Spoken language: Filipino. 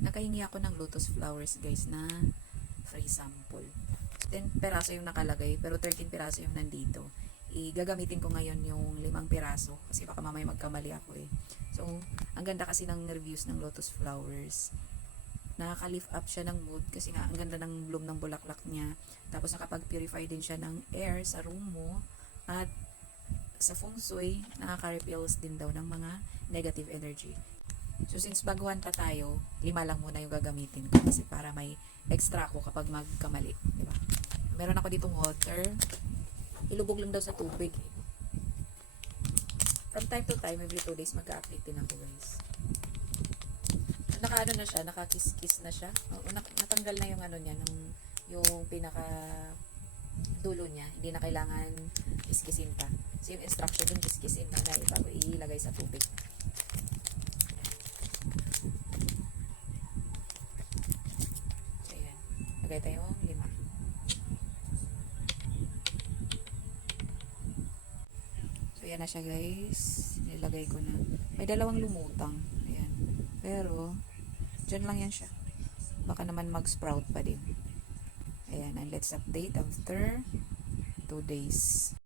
Nakahingi ako ng lotus flowers guys na free sample. 10 peraso yung nakalagay pero 13 peraso yung nandito. Gagamitin ko ngayon yung 5 piraso kasi baka mamaya magkamali ako eh. So, ang ganda kasi ng reviews ng lotus flowers. Nakaka-lift up siya ng mood kasi nga ang ganda ng bloom ng bulaklak niya. Tapos nakapag-purify din siya ng air sa room mo at sa feng shui, nakaka-repels din daw ng mga negative energy. So, since baguhan pa tayo, 5 lang muna yung gagamitin ko kasi para may extra ako kapag magkamali. Diba? Meron ako ditong water. Ilubog lang daw sa tubig. From time to time, every 2 days, mag-update din ako guys. Naka-ano na siya, nakakis-kiss na siya. Natanggal na yung ano niya, yung pinaka dulo niya. Hindi na kailangan kiskisin pa. So, yung instruction dun, kiskisin na bago ilagay sa tubig. Lagay tayo 5. So, yan na siya guys. Nilagay ko na. May 2 lumutang. Ayan. Pero, dyan lang yan siya. Baka naman mag-sprout pa din. Ayan. And let's update after 2 days.